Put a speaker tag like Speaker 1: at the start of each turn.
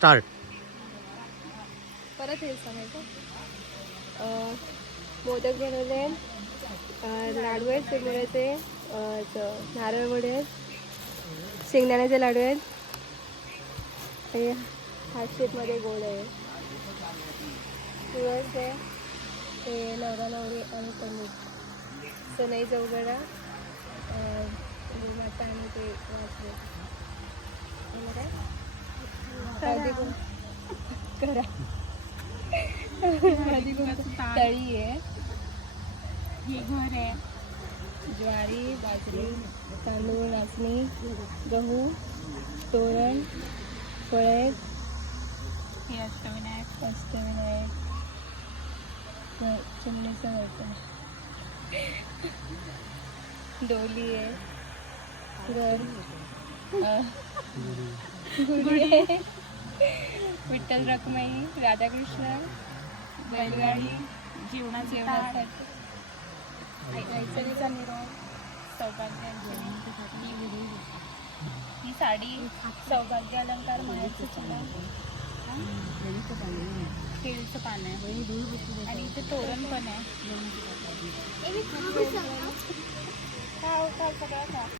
Speaker 1: Start.
Speaker 2: परत हे सांगायचं? मोदक बनवले लाडू आहेत शेंगदाण्याचे अं, नारळ वडे आहेत शेंगदाण्याचे लाडू आहेत. हे हार्ट शेपमध्ये गोड आहे. तुळस आहे ते नवरा नवरी आणि पनीर सनई चौघडा माता आणि ते वाचले. काय? आहे ज्वारी बाजरी तांदूळ नाचणी गहू तोरण फळे
Speaker 3: हे अष्टविनायक
Speaker 2: अष्टविनायक चिमणीचं डोली आहे घर अं, आहे विठ्ठल रखमाई राधाकृष्ण बैलगाडी
Speaker 3: जीवनाचे ऐचरीचा निरोप. सौभाग्यांजली ही साडी सौभाग्य अलंकार मायाचं चला केळीचं पान. आहे आणि इथे तोरण पण आहे. खाव, सगळं खा.